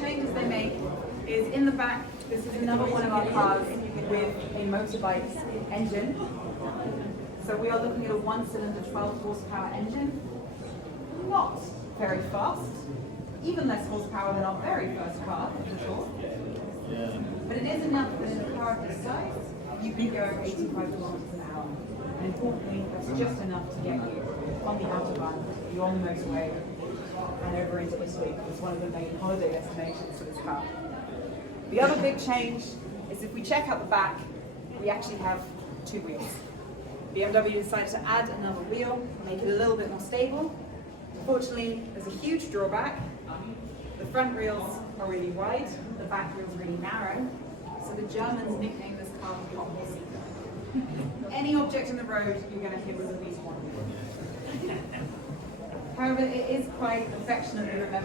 changes they make is in the back, this is another one of our cars with a motorbike engine. So we are looking at a 1-cylinder 12 horsepower engine. Not very fast, even less horsepower than our very first car, for sure. But it is enough that in a car of this size, you can go 85 kilometers an hour. And importantly, that's just enough to get you on the autobahn, you on the motorway, and over into Italy. It's one of the main holiday destinations for this car. The other big change is if we check out the back, we actually have 2 wheels. BMW decided to add another wheel, make it a little bit more stable. Unfortunately, there's a huge drawback. The front wheels are really wide, the back wheels are really narrow, so the Germans nicknamed this car Potholes. Any object in the road, you're going to hit with at least one wheel. However, it is quite affectionately remembered